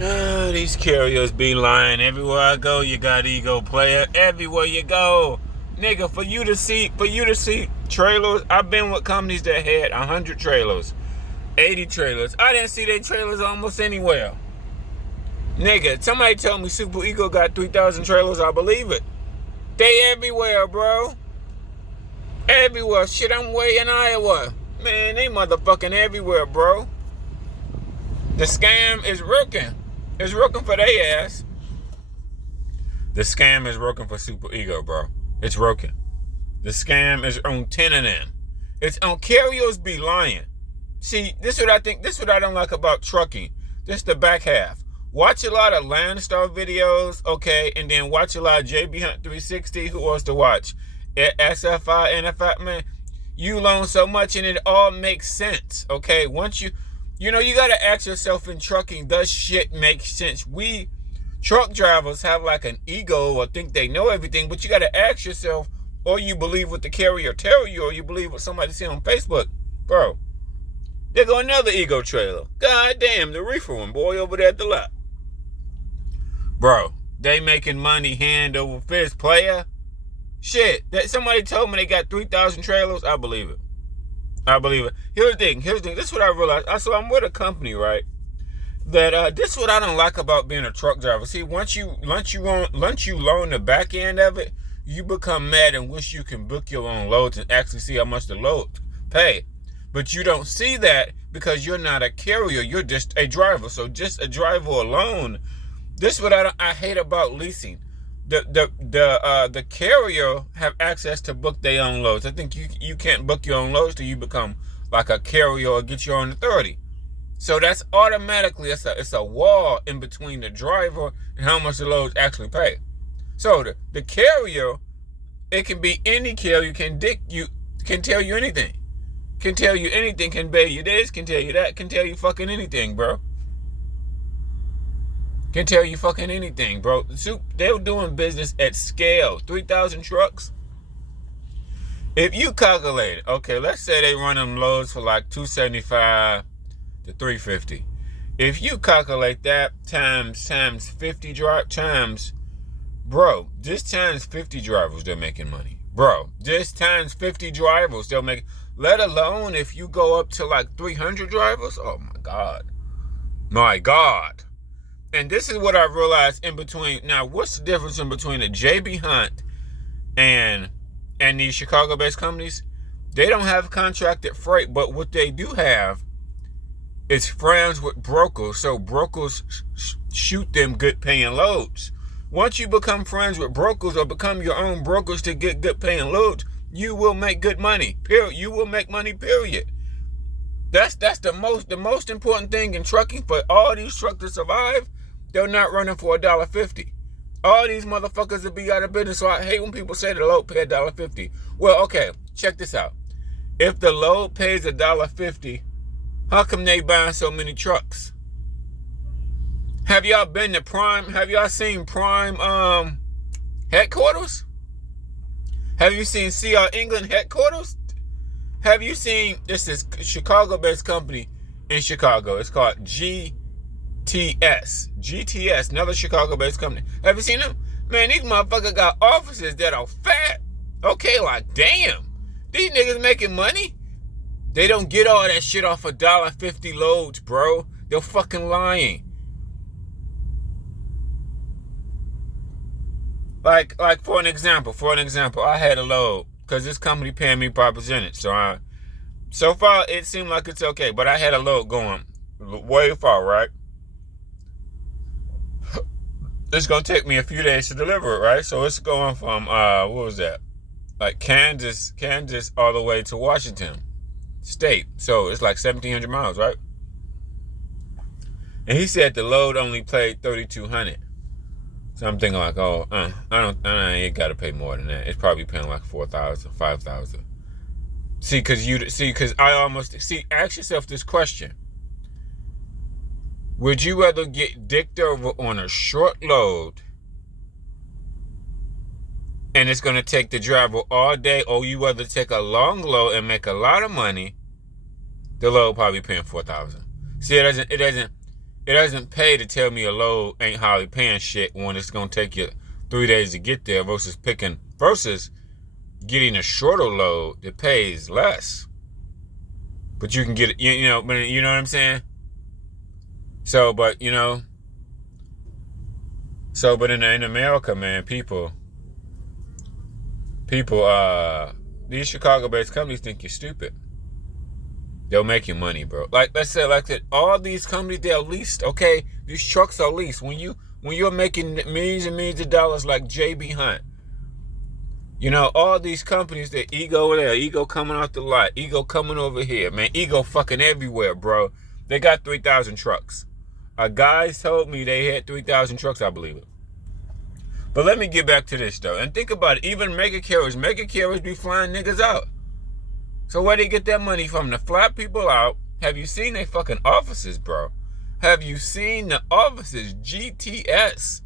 These carriers be lying. Everywhere I go, you got ego, player. Everywhere you go, nigga. For you to see trailers. I've been with companies that had 100 trailers, 80 trailers. I didn't see their trailers almost anywhere. Nigga, somebody told me Super Ego got 3,000 trailers. I believe it. They everywhere, bro. Everywhere. Shit, I'm way in Iowa. Man, they motherfucking everywhere, bro. The scam is working. It's working for their ass. The scam is working for Super Ego, bro. It's working. The scam is on 10 of them. It's on carriers be lying. See, this is what I think. This is what I don't like about trucking. This is the back half. Watch a lot of Landstar videos, okay, and then watch a lot of JB Hunt 360. Who wants to watch? SFI, NFI, man. You learn so much and it all makes sense, okay? Once you gotta ask yourself in trucking, does shit make sense? We truck drivers have like an ego or think they know everything, but you gotta ask yourself, or you believe what the carrier tell you, or you believe what somebody said on Facebook. Bro, there go another ego trailer. God damn, the reefer one, boy, over there at the lot. Bro, they making money hand over fist, player. Shit, that somebody told me they got 3,000 trailers. I believe it. I believe it. Here's the thing. This is what I realized. So I'm with a company, right? That this is what I don't like about being a truck driver. See, once you learn the back end of it, you become mad and wish you can book your own loads and actually see how much the loads pay. But you don't see that because you're not a carrier. You're just a driver. So just a driver alone. This is what I hate about leasing. The carrier have access to book their own loads. I think you can't book your own loads till you become like a carrier or get your own authority. So that's automatically it's a wall in between the driver and how much the loads actually pay. So the carrier, it can be any carrier, can tell you anything. Can tell you anything, can pay you this, can tell you that, can tell you fucking anything, bro. Can tell you fucking anything, bro. They're doing business at scale. 3,000 trucks. If you calculate it, okay, let's say they run them loads for like $275 to $350. If you calculate that times 50 times, bro, just times 50 drivers, they're making money. Bro, just times 50 drivers, they'll make, let alone if you go up to like 300 drivers. Oh my God. My God. And this is what I realized in between. Now, what's the difference in between a JB Hunt and these Chicago-based companies? They don't have contracted freight, but what they do have is friends with brokers. So brokers shoot them good-paying loads. Once you become friends with brokers or become your own brokers to get good-paying loads, you will make good money. Period. You will make money. Period. That's the most important thing in trucking. For all these trucks to survive, they're not running for $1.50. All these motherfuckers will be out of business. So I hate when people say the load pay $1.50. Well, okay, check this out. If the load pays $1.50, how come they buying so many trucks? Have y'all been to Prime? Have y'all seen Prime headquarters? Have you seen CR England headquarters? Have you seen, this is a Chicago-based company in Chicago. It's called GTS, another Chicago-based company. Have you seen them? Man, these motherfuckers got offices that are fat. Okay, like, damn. These niggas making money? They don't get all that shit off of $1.50 loads, bro. They're fucking lying. Like for an example, I had a load, because this company paying me by percentage. So far, it seemed like it's okay, but I had a load going way far, right? It's going to take me a few days to deliver it, right? So it's going from, what was that? Like Kansas all the way to Washington State. So it's like 1,700 miles, right? And he said the load only paid $3,200. So I'm thinking like, I ain't got to pay more than that. It's probably paying like $4,000, $5,000. Ask yourself this question. Would you rather get dicked over on a short load and it's going to take the driver all day, or you rather take a long load and make a lot of money? The load probably paying $4,000. See, it it doesn't pay to tell me a load ain't hardly paying shit when it's gonna take you 3 days to get there versus getting a shorter load that pays less. But you can get it, you know what I'm saying? So, but in America, man, people, these Chicago-based companies think you're stupid. They'll make you money, bro. Like, let's say, like that, all these companies, they're leased, okay? These trucks are leased. When you're making millions and millions of dollars like J.B. Hunt, all these companies, they're ego there, ego coming off the lot, ego coming over here, man, ego fucking everywhere, bro. They got 3,000 trucks. Guys told me they had 3,000 trucks, I believe it. But let me get back to this, though. And think about it. Even mega carriers be flying niggas out. So where they get that money from? To fly people out. Have you seen their fucking offices, bro? Have you seen the offices? GTS.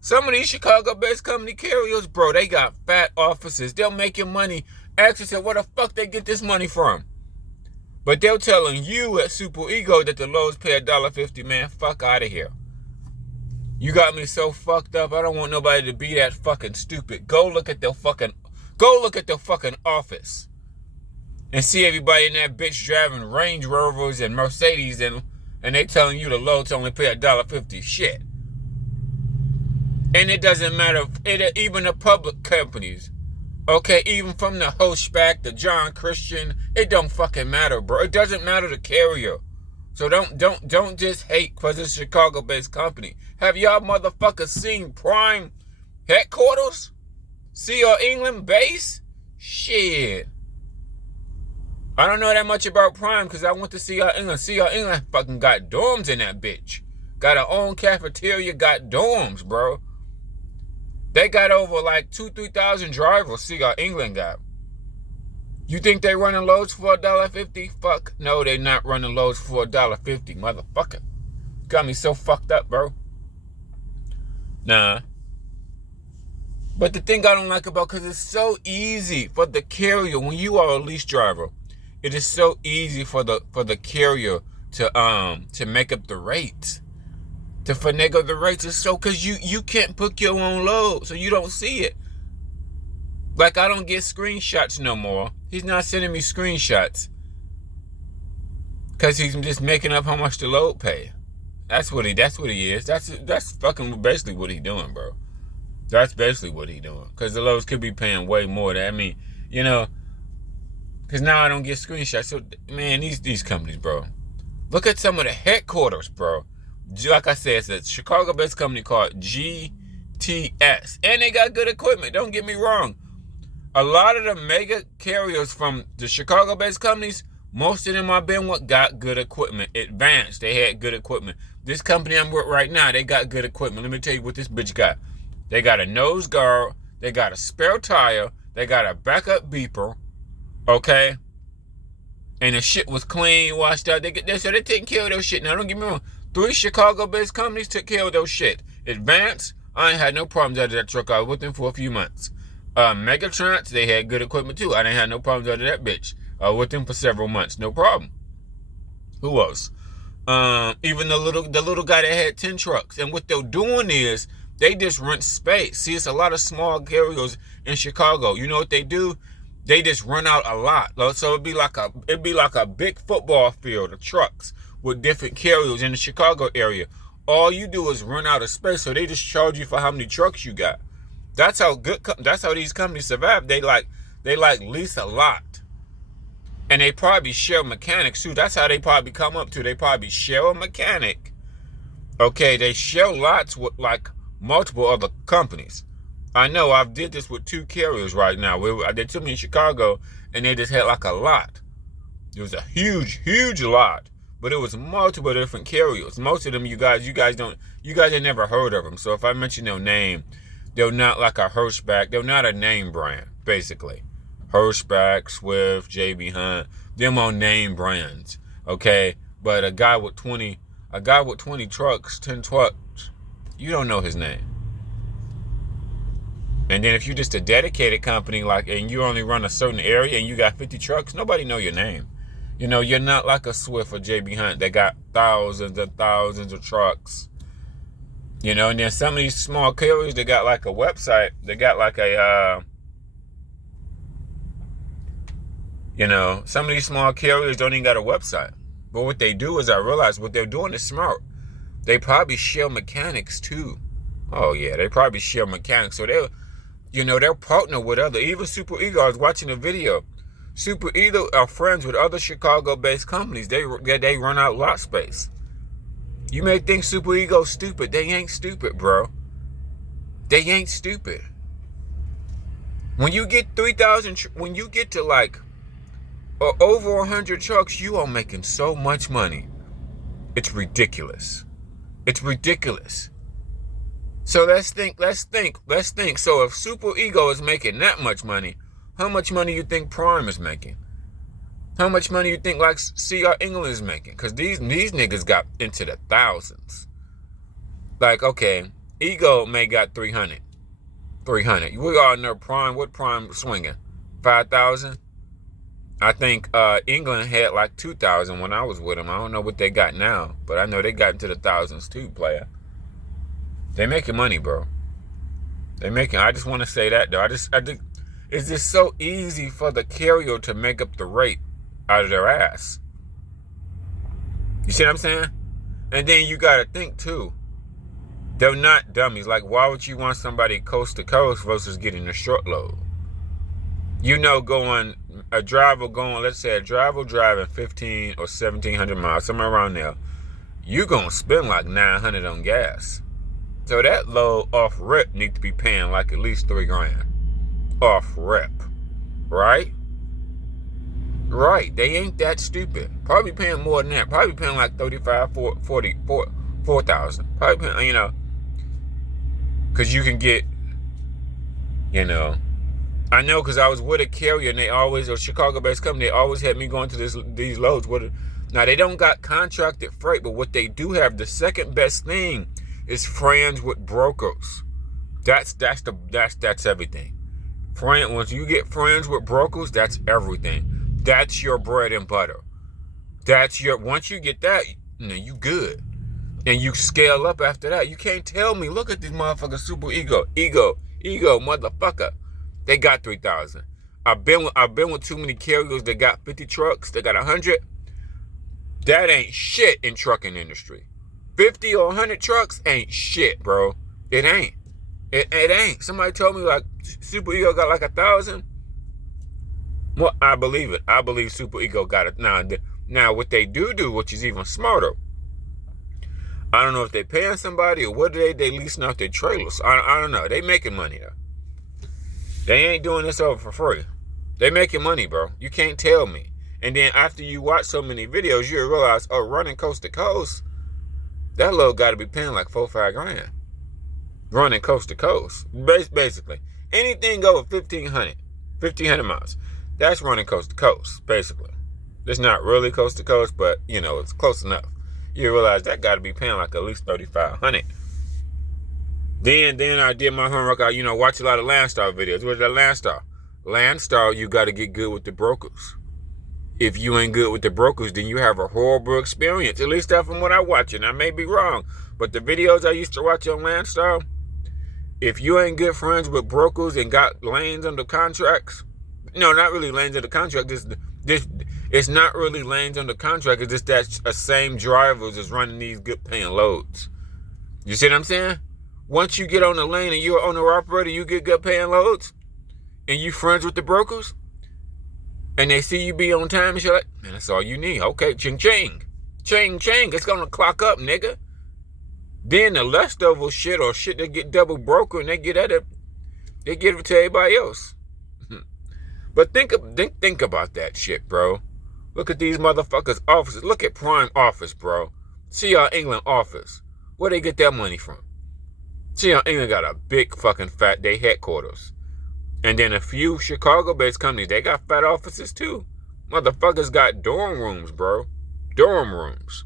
Some of these Chicago-based company carriers, bro, they got fat offices. They'll make your money. Ask yourself, where the fuck they get this money from? But they're telling you at Super Ego that the lows pay $1.50, man. Fuck out of here. You got me so fucked up. I don't want nobody to be that fucking stupid. Go look at their fucking office. And see everybody in that bitch driving Range Rovers and Mercedes and they telling you the loads only pay $1.50. Shit. And it doesn't matter, even the public companies. Okay, even from the Hochback, the John Christian, it don't fucking matter, bro. It doesn't matter the carrier. So don't just hate because it's a Chicago-based company. Have y'all motherfuckers seen Prime headquarters? CR England base? Shit. I don't know that much about Prime because I went to CR England. CR England fucking got dorms in that bitch. Got her own cafeteria, got dorms, bro. They got over like 2,000-3,000 drivers CR England got. You think they running loads for $1.50? Fuck. No, they not running loads for $1.50, motherfucker. Got me so fucked up, bro. Nah. But the thing I don't like about, because it's so easy for the carrier, when you are a lease driver, it is so easy for the carrier to make up the rates. To finagle the rates is so, because you can't book your own load, so you don't see it. Like, I don't get screenshots no more. He's not sending me screenshots. Because he's just making up how much the load pay. That's what he is. That's fucking basically what he's doing, bro. That's basically what he's doing. Because the loads could be paying way more. Because now I don't get screenshots. So, man, these companies, bro. Look at some of the headquarters, bro. Like I said, it's a Chicago-based company called GTS. And they got good equipment. Don't get me wrong. A lot of the mega carriers from the Chicago-based companies, most of them I've been with got good equipment. Advanced, they had good equipment. This company I'm with right now, they got good equipment. Let me tell you what this bitch got. They got a nose guard. They got a spare tire. They got a backup beeper. Okay? And the shit was clean, washed out. So they're taking care of their shit. Now, don't get me wrong. 3 Chicago-based companies took care of those shit. Advance, I ain't had no problems out of that truck. I was with them for a few months. Megatrons, they had good equipment too. I didn't have no problems out of that bitch. I was with them for several months. No problem. Who else? Even the little guy that had 10 trucks. And what they're doing is, they just rent space. See, it's a lot of small carriers in Chicago. You know what they do? They just run out a lot. So it'd be like a big football field of trucks with different carriers in the Chicago area. All you do is run out of space, so they just charge you for how many trucks you got. That's how these companies survive. They lease a lot. And they probably share mechanics too. That's how they probably come up to. They probably share a mechanic. Okay, they share lots with like multiple other companies. I know I've did this with 2 carriers right now. They took me in Chicago and they just had like a lot. It was a huge, huge lot. But it was multiple different carriers. Most of them you guys have never heard of them. So if I mention their name, they're not like a Hirschback. They're not a name brand, basically. Hirschback, Swift, J.B. Hunt, them are name brands. Okay? But a guy with 20 trucks, 10 trucks, you don't know his name. And then if you're just a dedicated company, and you only run a certain area and you got 50 trucks, nobody know your name. You know, you're not like a Swift or JB Hunt. They got thousands and thousands of trucks. You know, and then some of these small carriers, they got like a website. They got like a, you know, some of these small carriers don't even got a website. But what they do is, I realize what they're doing is smart. They probably share mechanics too. Oh yeah, they probably share mechanics. So they'll, you know, they'll partner with other, even Super Ego. I was watching a video. Super Ego are friends with other Chicago-based companies. They run out lot space. You may think Super Ego's stupid. They ain't stupid, bro. They ain't stupid. When you get 3,000, when you get to like over 100 trucks, you are making so much money. It's ridiculous. It's ridiculous. So let's think. So if Super Ego is making that much money, how much money you think Prime is making? How much money you think like CR England is making? Because these niggas got into the thousands. Like, okay, Ego may got 300. We all know Prime. What Prime swinging? 5,000? I think England had like 2,000 when I was with them. I don't know what they got now, but I know they got into the thousands too, player. They making money, bro. They making. I just want to say that though. I think it's just so easy for the carrier to make up the rate out of their ass. You see what I'm saying? And then you gotta think too. They're not dummies. Like, why would you want somebody coast to coast versus getting a short load? You know, let's say a driver driving 15 or 1,700 miles, somewhere around there, you're gonna spend like 900 on gas. So that load off rip need to be paying like at least $3,000 off rip, right? Right, they ain't that stupid. Probably paying more than that. Probably paying like 35, 40, 4,000. Probably paying, you know, because you can get, you know, I know because I was with a carrier and they always, a Chicago-based company, they always had me going to these loads. Now, they don't got contracted freight, but what they do have, the second best thing is friends with brokers. That's everything. Once you get friends with brokers, that's everything. That's your bread and butter. Once you get that, you know, you good. And you scale up after that. You can't tell me, look at these motherfuckers, Super Ego, motherfucker. They got 3,000. I've been with too many carriers that got 50 trucks, they got 100. That ain't shit in trucking industry. 50 or 100 trucks ain't shit, bro. It ain't. It ain't. Somebody told me like Super Ego got like 1,000. Well, I believe it. I believe Super Ego got it. Now what they do, which is even smarter, I don't know if they paying somebody or what they leasing out their trailers. I don't know. They making money though. They ain't doing this over for free. They making money, bro. You can't tell me. And then after you watch so many videos, you realize, oh, running coast to coast, that load got to be paying like $4-5 running coast to coast. Basically, anything over 1,500 miles, that's running coast to coast. Basically, it's not really coast to coast, but you know it's close enough. You realize that got to be paying like at least 3,500. Then I did my homework. I watch a lot of Landstar videos. What's that Landstar? Landstar, you got to get good with the brokers. If you ain't good with the brokers, then you have a horrible experience. At least that's from what I watch, and I may be wrong. But the videos I used to watch on Landstar, if you ain't good friends with brokers and got lanes under contracts, no, not really lanes under contract. It's not really lanes under contract. It's just that same drivers is running these good paying loads. You see what I'm saying? Once you get on the lane and you're an owner operator, you get good paying loads, and you friends with the brokers, and they see you be on time, and you're like, man, that's all you need. Okay, ching, ching. Ching, ching. It's going to clock up, nigga. Then the leftover shit or shit that get double broker, and they get it to everybody else. But think about that shit, bro. Look at these motherfuckers' offices. Look at Prime office, bro. CR England office. Where they get their money from? CR England got a big fucking fat day headquarters. And then a few Chicago-based companies, they got fat offices too. Motherfuckers got dorm rooms, bro. Dorm rooms.